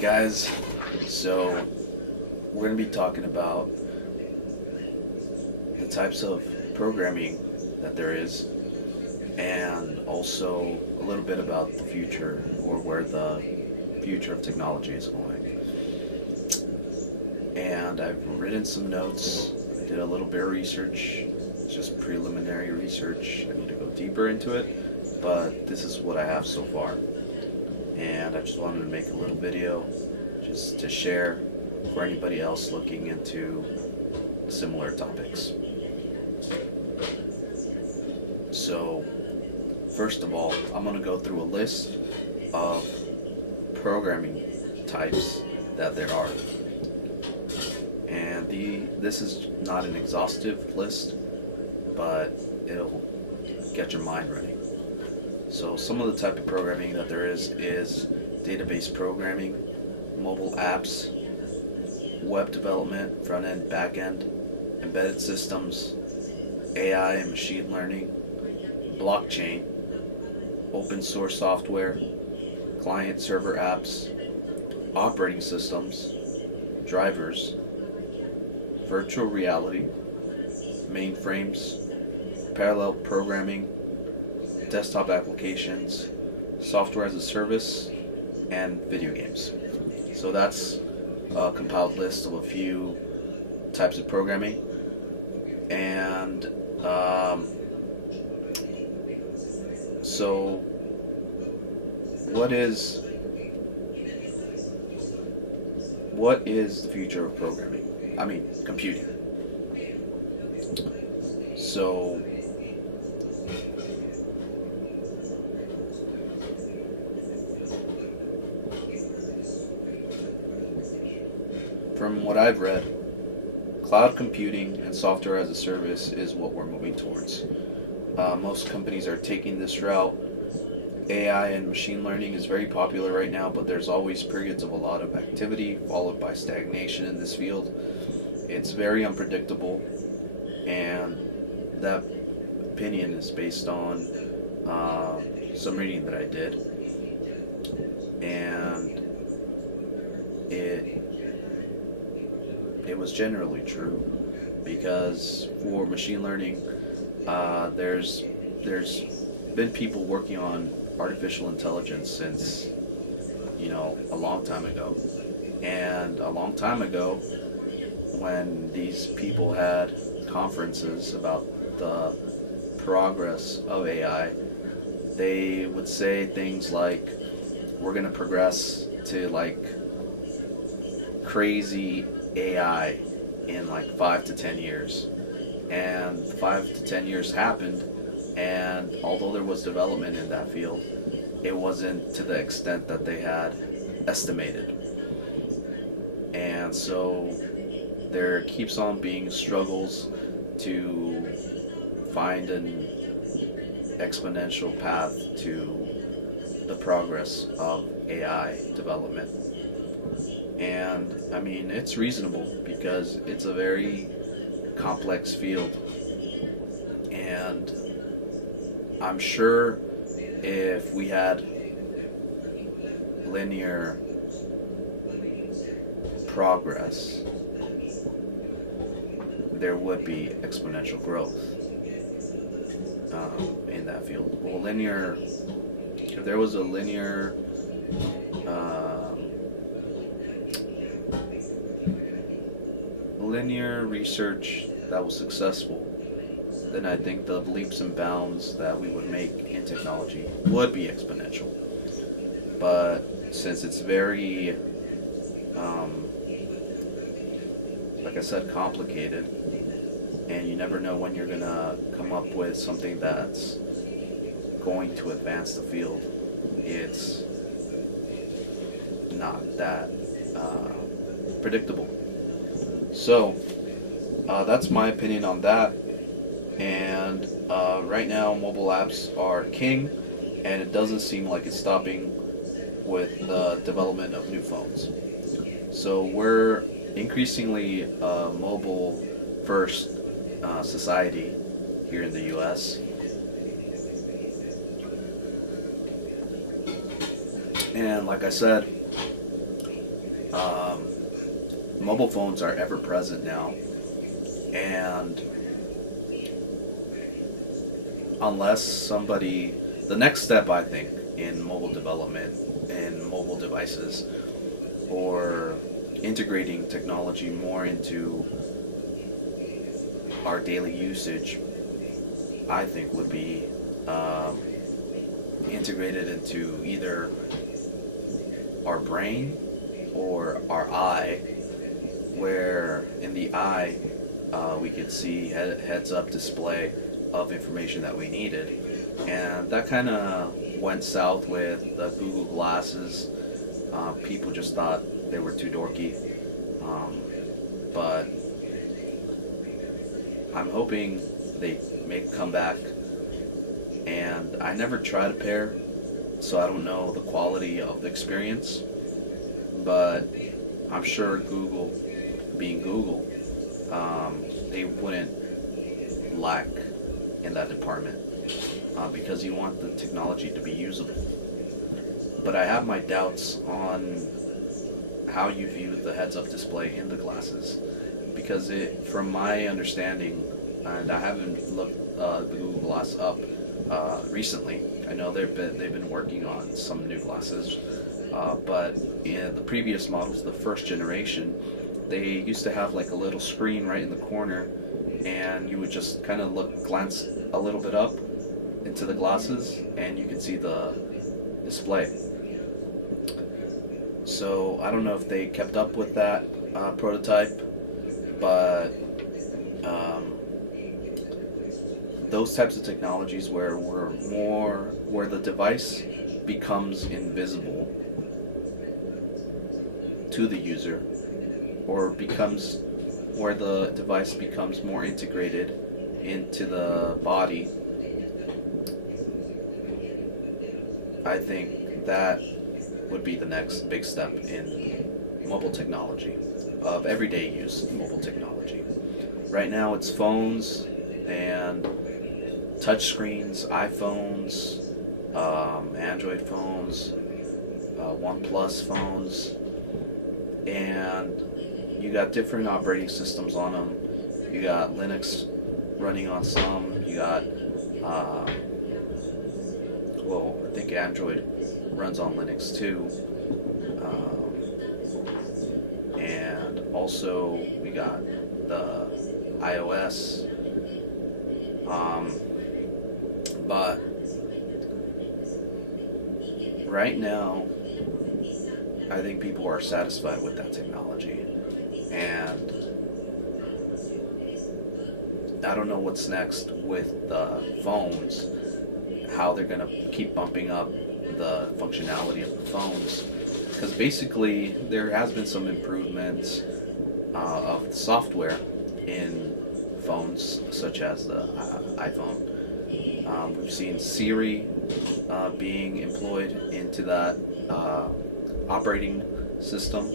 Guys, so we're going to be talking about the types of programming that there is, and also a little bit about the future, or where the future of technology is going. And I've written some notes. I did a little bit of research, just preliminary research. I need to go deeper into it, but this is what I have so far. And I just wanted to make a little video just to share for anybody else looking into similar topics. So, first of all, I'm going to go through a list of programming types that there are. And this is not an exhaustive list, but it'll get your mind running. So some of the type of programming that there is database programming, mobile apps, web development, front end, back end, embedded systems, AI and machine learning, blockchain, open source software, client server apps, operating systems, drivers, virtual reality, mainframes, parallel programming, desktop applications, software as a service, and video games. So that's a compiled list of a few types of programming. And so what is the future of programming? I mean, computing. So from what I've read, cloud computing and software as a service is what we're moving towards. Most companies are taking this route. AI and machine learning is very popular right now, but there's always periods of a lot of activity followed by stagnation in this field. It's very unpredictable, and that opinion is based on some reading that I did, and it was generally true, because for machine learning, there's been people working on artificial intelligence since a long time ago. And a long time ago, when these people had conferences about the progress of AI, they would say things like, we're going to progress to like crazy AI in like 5 to 10 years. And 5 to 10 years happened, and although there was development in that field, it wasn't to the extent that they had estimated. And so there keeps on being struggles to find an exponential path to the progress of AI development. And I mean, it's reasonable because it's a very complex field, and I'm sure if we had linear progress, there would be exponential growth in that field. Well, if there was a linear research that was successful, then I think the leaps and bounds that we would make in technology would be exponential. But since it's very, like I said, complicated, and you never know when you're going to come up with something that's going to advance the field, it's not that predictable. So, that's my opinion on that. And right now, mobile apps are king, and it doesn't seem like it's stopping with the development of new phones. So we're increasingly a mobile-first society here in the U.S. And like I said, Um, Mobile phones are ever present now, and unless somebody, the next step I think in mobile development and mobile devices, or integrating technology more into our daily usage, I think would be um, integrated into either our brain or our eye, where in the eye we could see heads up display of information that we needed. And that kind of went south with the Google Glasses. People just thought they were too dorky. But I'm hoping they make a comeback. And I never tried a pair, so I don't know the quality of the experience. But I'm sure Google, being Google, they wouldn't lack in that department because you want the technology to be usable. But I have my doubts on how you view the heads-up display in the glasses, because from my understanding, and I haven't looked the Google Glass up recently. I know they've been working on some new glasses, but in the previous models, the first generation, they used to have like a little screen right in the corner, and you would just kind of glance a little bit up into the glasses, and you can see the display. So I don't know if they kept up with that prototype, but those types of technologies where the device becomes invisible to the user, or becomes where the device becomes more integrated into the body, I think that would be the next big step in mobile technology, of everyday use mobile technology. Right now it's phones and touch screens, iPhones, Android phones, OnePlus phones, and you got different operating systems on them. You got Linux running on some. You got, I think Android runs on Linux too. And also we got the iOS. But right now, I think people are satisfied with that technology. And I don't know what's next with the phones, how they're going to keep bumping up the functionality of the phones. Because basically, there has been some improvements of the software in phones, such as the iPhone. We've seen Siri being employed into that operating system,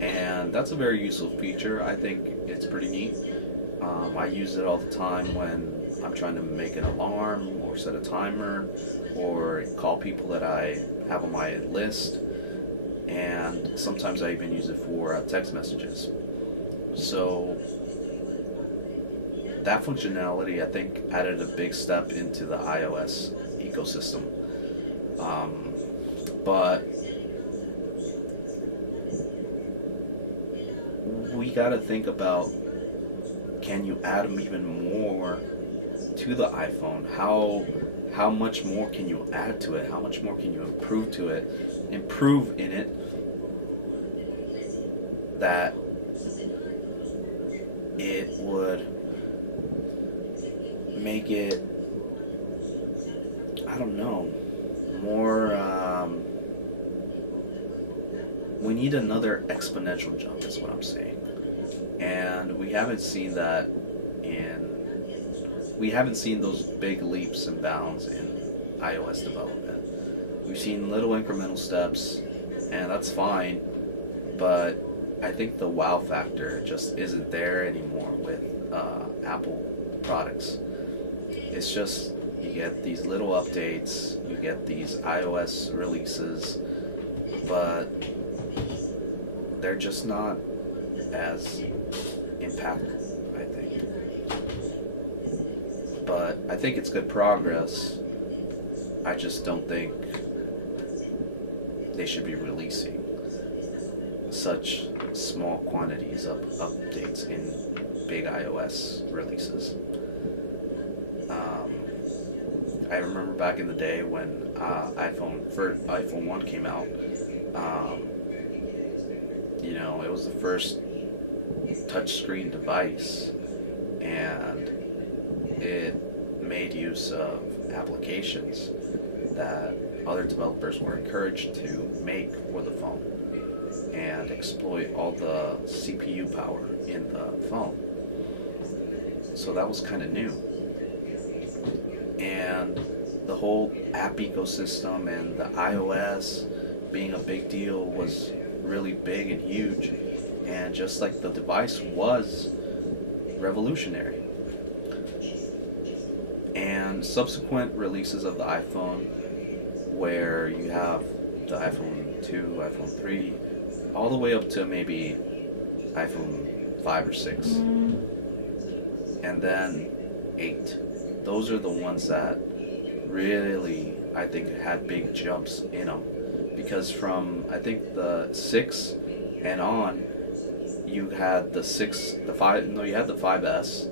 and that's a very useful feature. I think it's pretty neat. I use it all the time when I'm trying to make an alarm or set a timer or call people that I have on my list, and sometimes I even use it for text messages. So that functionality, I think, added a big step into the iOS ecosystem. But we got to think about, can you add even more to the iPhone? How much more can you add to it? How much more can you improve in it that it would make it, I don't know, more, we need another exponential jump is what I'm saying. And we haven't seen that we haven't seen those big leaps and bounds in iOS development. We've seen little incremental steps, and that's fine, but I think the wow factor just isn't there anymore with Apple products. It's just, you get these little updates, you get these iOS releases, but they're just not as impactful, I think. But I think it's good progress. I just don't think they should be releasing such small quantities of updates in big iOS releases. I remember back in the day when iPhone 1 came out. It was the first touchscreen device, and it made use of applications that other developers were encouraged to make for the phone and exploit all the CPU power in the phone. So that was kind of new. And the whole app ecosystem and the iOS being a big deal was really big and huge. And just like the device was revolutionary. And subsequent releases of the iPhone, where you have the iPhone 2, iPhone 3, all the way up to maybe iPhone 5 or 6, and then 8. Those are the ones that really, I think, had big jumps in them. Because from, I think, the 6 and on, you had the 5S,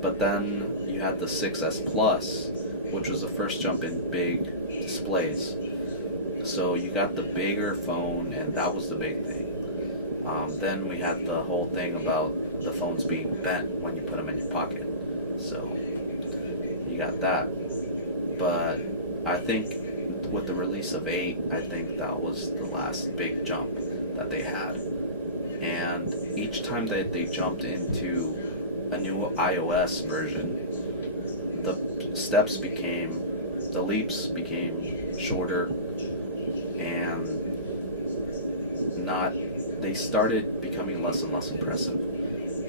but then you had the 6S Plus, which was the first jump in big displays. So you got the bigger phone, and that was the big thing. Then we had the whole thing about the phones being bent when you put them in your pocket. So you got that. But I think with the release of 8, I think that was the last big jump that they had. And each time that they jumped into a new iOS version, the leaps became shorter, and they started becoming less and less impressive.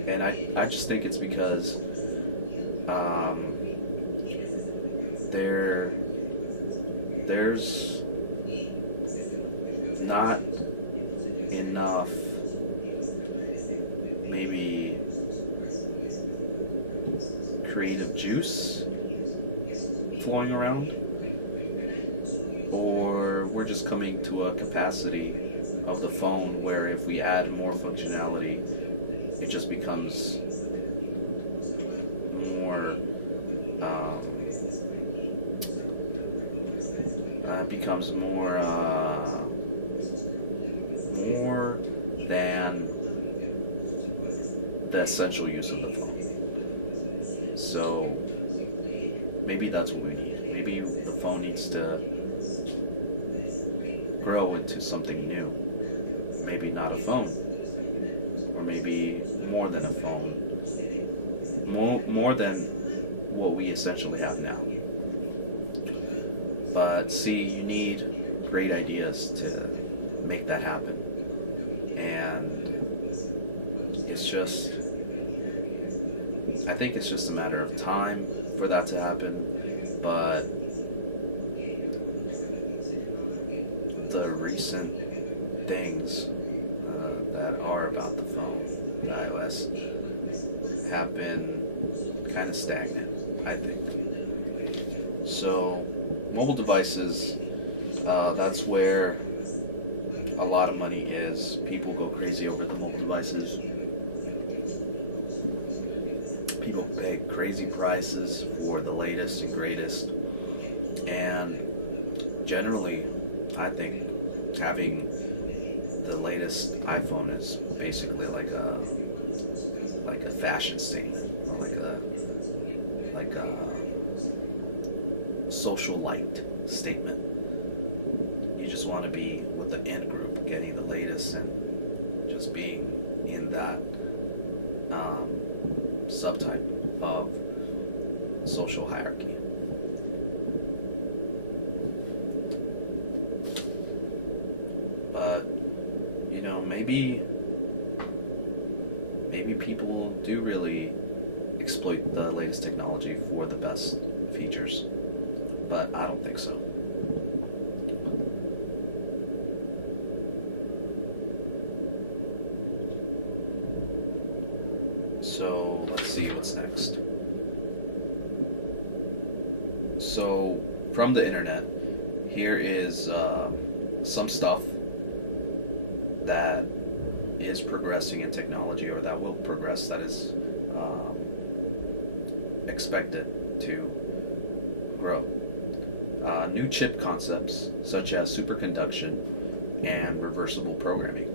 And I just think it's because there's not enough maybe creative juice flowing around, or we're just coming to a capacity of the phone where if we add more functionality, it just becomes more more than the essential use of the phone. So maybe that's what we need. Maybe the phone needs to grow into something new. Maybe not a phone, or maybe more than a phone, more than what we essentially have now. But see, you need great ideas to make that happen. And I think it's just a matter of time for that to happen. But the recent things that are about the phone, the iOS, have been kind of stagnant, I think. So mobile devices, that's where a lot of money is. People go crazy over the mobile devices. People pay crazy prices for the latest and greatest. And generally, I think having the latest iPhone is basically like a fashion statement, or like a social light statement. You just want to be with the in group, getting the latest, and just being in that subtype of social hierarchy. But maybe people do really exploit the latest technology for the best features, but I don't think so. So let's see what's next. So from the internet, here is some stuff that is progressing in technology, or that will progress, that is expected to grow. New chip concepts such as superconduction and reversible programming.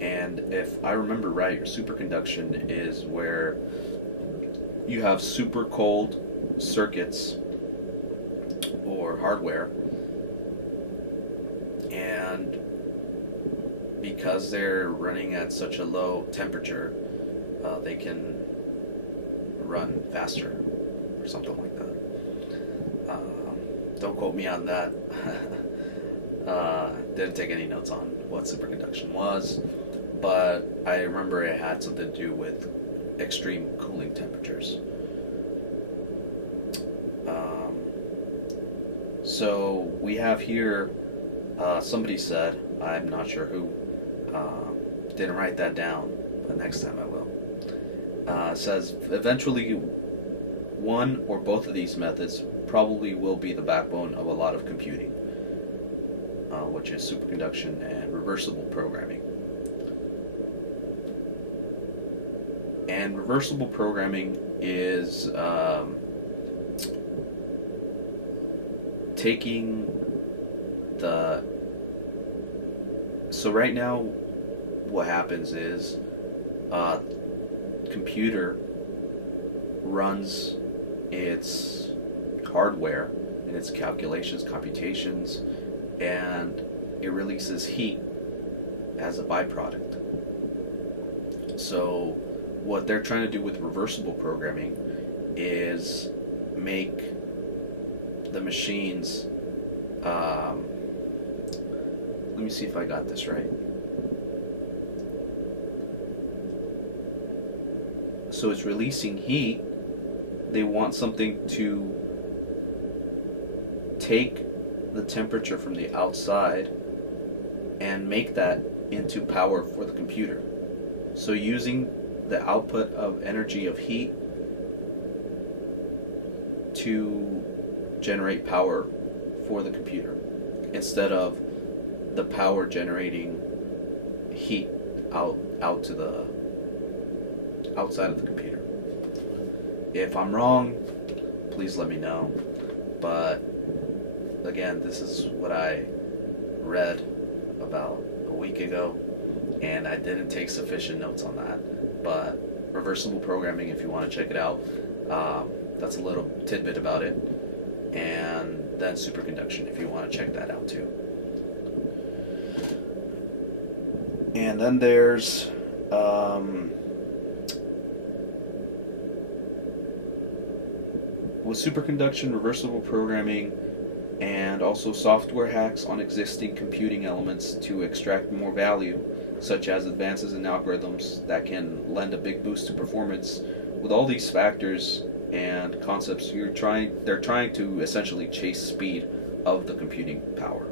And if I remember right, your superconduction is where you have super cold circuits or hardware, and because they're running at such a low temperature, they can run faster or something like that. Don't quote me on that. Didn't take any notes on what superconduction was, but I remember it had something to do with extreme cooling temperatures. So we have here, somebody said, I'm not sure who, didn't write that down, but next time I will. It says, eventually one or both of these methods probably will be the backbone of a lot of computing, which is superconduction and reversible programming. And reversible programming is taking the... So right now, what happens is computer runs its hardware and its calculations, computations, and it releases heat as a byproduct. So what they're trying to do with reversible programming is make the machines, let me see if I got this right. So it's releasing heat. They want something to take the temperature from the outside and make that into power for the computer. So using the output of energy of heat to generate power for the computer, instead of the power generating heat out to the outside of the computer. If I'm wrong, please let me know. But again, this is what I read about a week ago, and I didn't take sufficient notes on that. But reversible programming, if you want to check it out, that's a little tidbit about it. And then superconduction, if you want to check that out too. And then there's with superconduction, reversible programming, and also software hacks on existing computing elements to extract more value, such as advances in algorithms that can lend a big boost to performance. With all these factors and concepts, they're trying to essentially chase speed of the computing power.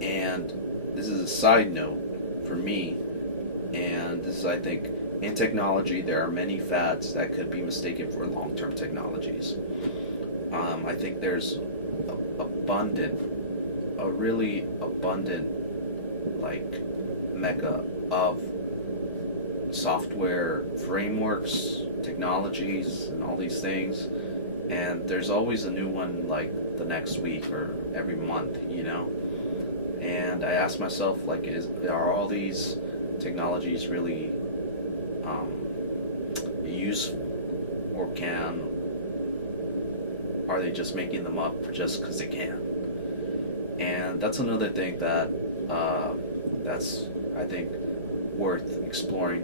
And this is a side note for me, and this is, I think, in technology there are many fads that could be mistaken for long-term technologies. I think there's a really abundant, like, mecca of software frameworks, technologies, and all these things, and there's always a new one, like the next week or every month, you know. And I ask myself, like, are all these technologies really useful, or are they just making them up just because they can? And that's another thing that that's, I think, worth exploring.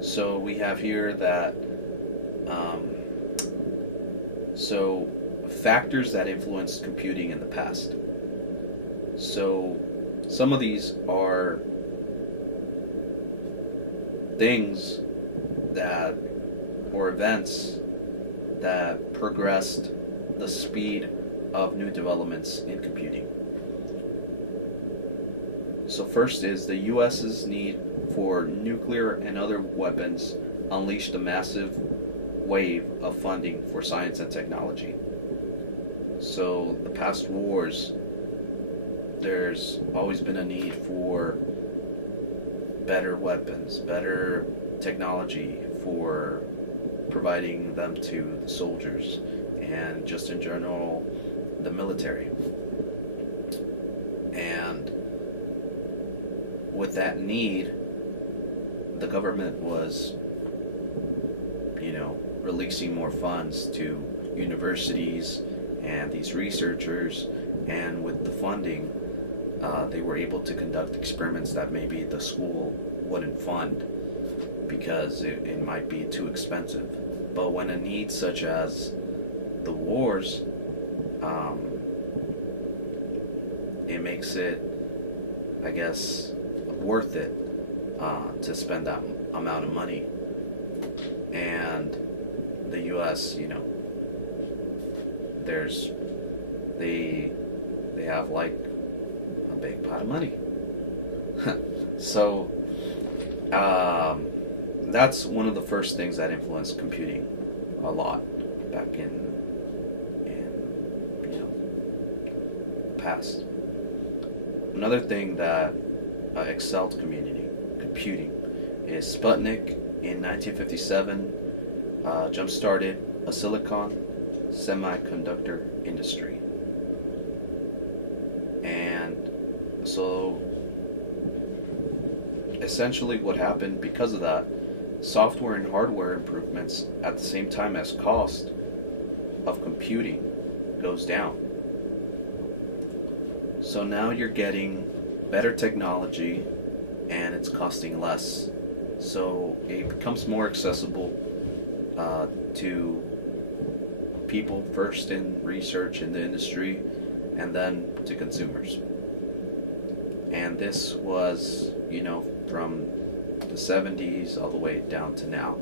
So we have here that so factors that influenced computing in the past. So some of these are things that, or events that progressed the speed of new developments in computing. So, first is the US's need for nuclear and other weapons unleashed a massive wave of funding for science and technology. So, the past wars, there's always been a need for better weapons, better technology for providing them to the soldiers and just in general the military. And with that need, the government was, releasing more funds to universities and these researchers, and with the funding, they were able to conduct experiments that maybe the school wouldn't fund because it might be too expensive. But when a need such as the wars, it makes it, I guess, worth it to spend that amount of money. And the U.S., they have like a big pot of money. So that's one of the first things that influenced computing a lot back in the past. Another thing that excelled computing is Sputnik in 1957 jump-started a silicon semiconductor industry. And so essentially what happened because of that, software and hardware improvements at the same time as cost of computing goes down. So now you're getting better technology and it's costing less. So it becomes more accessible to people first in research in the industry and then to consumers. And this was, from the 70s all the way down to now.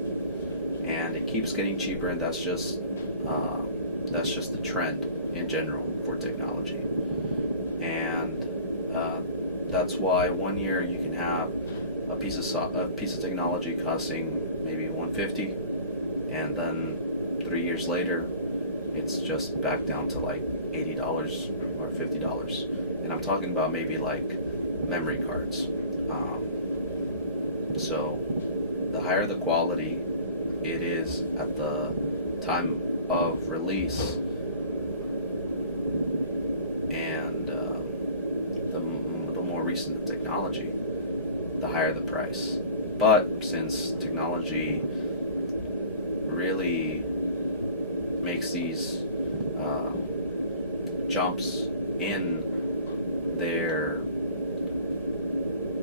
And it keeps getting cheaper, and that's just the trend in general for technology. And that's why 1 year you can have a piece of technology costing maybe $150, and then 3 years later it's just back down to like $80 or $50. And I'm talking about maybe like memory cards. So the higher the quality it is at the time of release, and the more recent the technology, the higher the price. But since technology really makes these jumps in their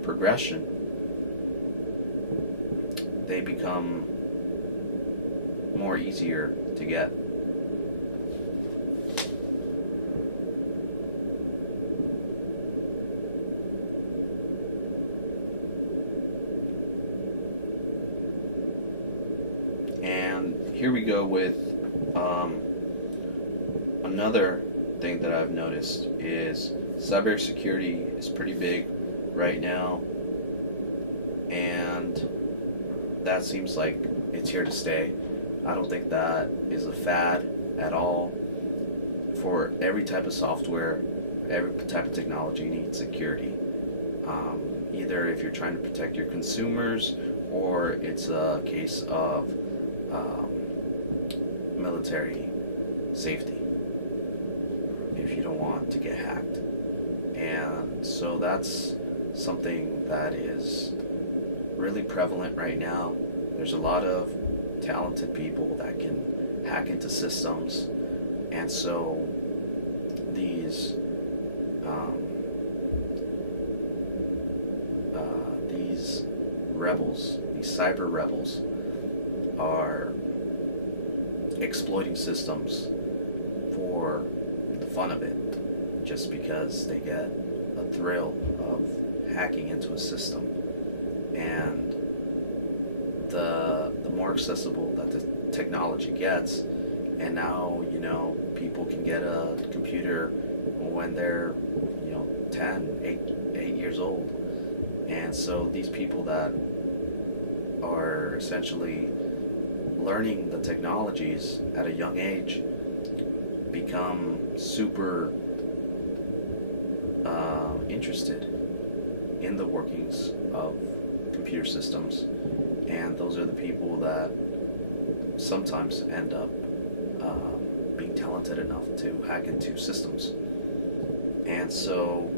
progression, they become more easier to get. And here we go with another thing that I've noticed is cybersecurity is pretty big right now, and that seems like it's here to stay. I don't think that is a fad at all. For every type of software, every type of technology needs security. Either if you're trying to protect your consumers, or it's a case of military safety, if you don't want to get hacked. And so that's something that is really prevalent right now. There's a lot of talented people that can hack into systems, and so these rebels, these cyber rebels, are exploiting systems for the fun of it, just because they get a thrill of hacking into a system. And the more accessible that the technology gets, and now people can get a computer when they're 10, 8 years old, and so these people that are essentially learning the technologies at a young age become super interested in the workings of computer systems, and those are the people that sometimes end up being talented enough to hack into systems. And so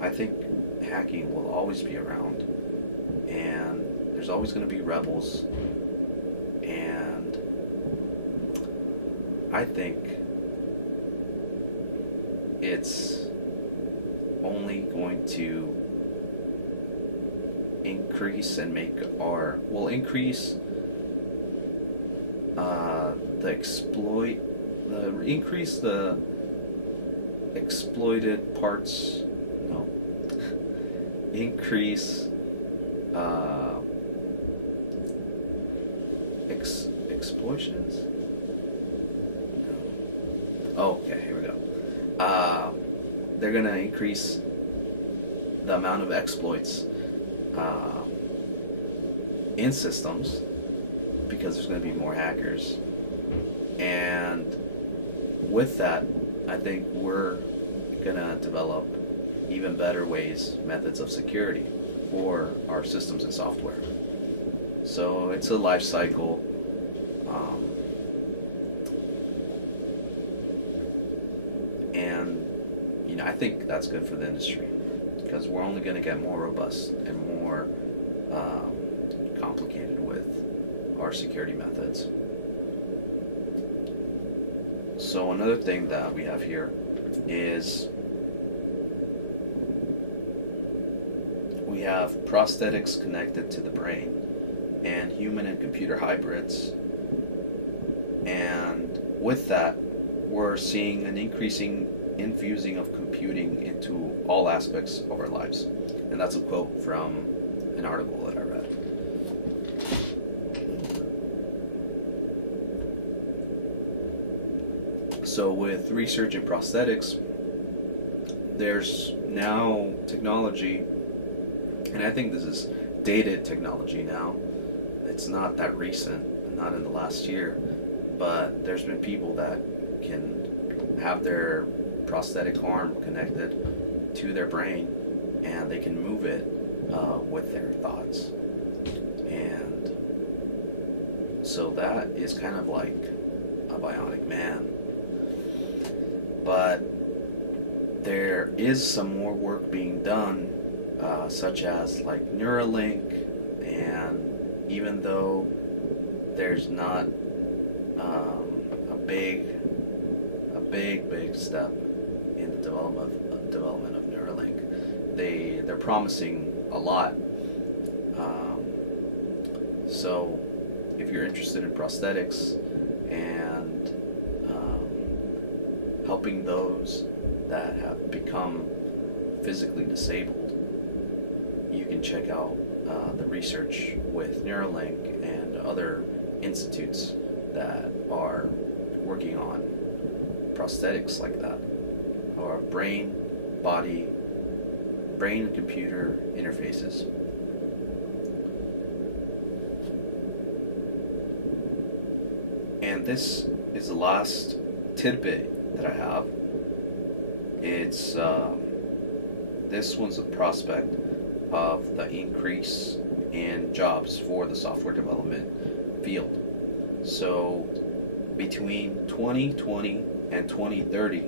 I think hacking will always be around, and there's always going to be rebels, and I think it's only going to increase and make our increase the exploited parts, no, increase explosions. Oh, okay, here we go. They're gonna increase the amount of exploits in systems because there's going to be more hackers, and with that, I think we're gonna develop even better methods of security for our systems and software. So it's a life cycle. And I think that's good for the industry because we're only going to get more robust and more complicated with our security methods. So another thing that we have here is we have prosthetics connected to the brain and human and computer hybrids. And with that, we're seeing an increasing infusing of computing into all aspects of our lives. And that's a quote from an article that I read. So with research in prosthetics, there's now technology, and I think this is dated technology now. It's not that recent, not in the last year, but there's been people that can have their prosthetic arm connected to their brain, and they can move it with their thoughts. And so that is kind of like a bionic man. But there is some more work being done, such as like Neuralink, and even though there's not a big step in the development of Neuralink, they're promising a lot. So if you're interested in prosthetics and helping those that have become physically disabled, you can check out the research with Neuralink and other institutes that are working on prosthetics like that, or brain and computer interfaces. And this is the last tidbit that I have. It's this one's a prospect of the increase in jobs for the software development field. So between 2020 and 2030,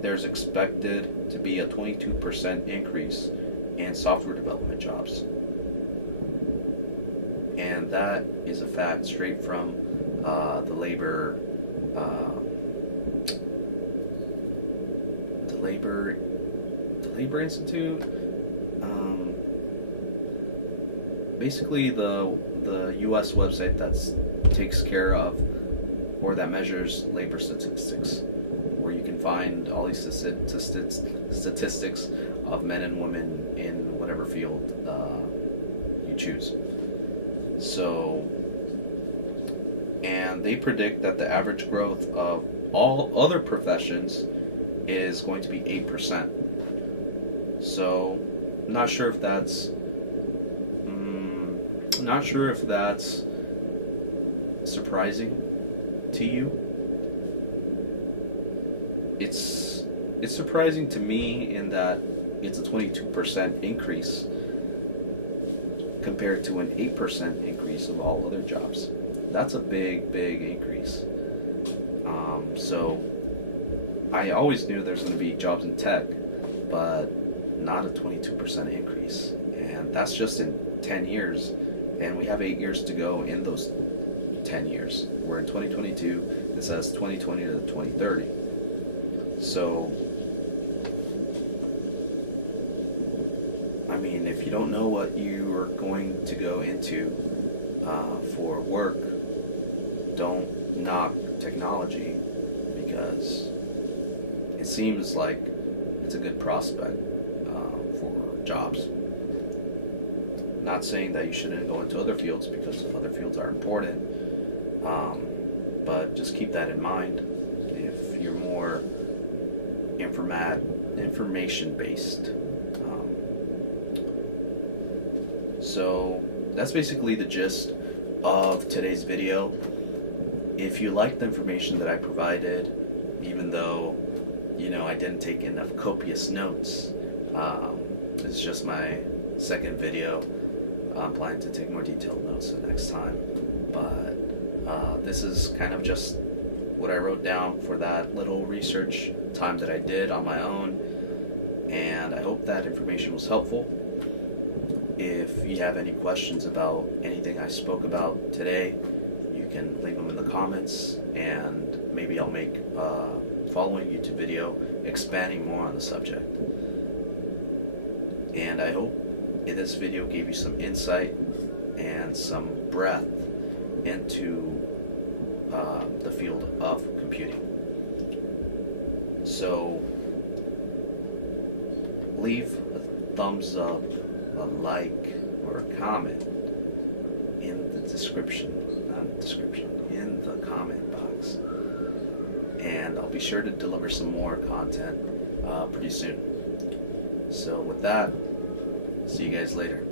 there's expected to be a 22% increase in software development jobs. And that is a fact straight from the Labor Institute. Basically the U.S. website that takes care of or that measures labor statistics, where you can find all these statistics of men and women in whatever field you choose. So, and they predict that the average growth of all other professions is going to be 8%. So, not sure if that's surprising to you. It's surprising to me in that it's a 22% increase compared to an 8% increase of all other jobs. That's a big increase. So I always knew there's going to be jobs in tech, but not a 22% increase. And that's just in 10 years. And we have 8 years to go in those 10 years. We're in 2022. It says 2020 to 2030. So, I mean, if you don't know what you are going to go into for work, don't knock technology, because it seems like it's a good prospect for jobs. Not saying that you shouldn't go into other fields, because other fields are important, but just keep that in mind if you're more information based. So that's basically the gist of today's video. If you like the information that I provided, even though I didn't take enough copious notes, this is just my second video. I'm planning to take more detailed notes the next time, but this is kind of just what I wrote down for that little research time that I did on my own, and I hope that information was helpful. If you have any questions about anything I spoke about today, you can leave them in the comments, and maybe I'll make a following YouTube video expanding more on the subject. And I hope this video gave you some insight and some breadth into the field of computing. So leave a thumbs up, a like, or a comment in the in the comment box, and I'll be sure to deliver some more content pretty soon. So with that, see you guys later.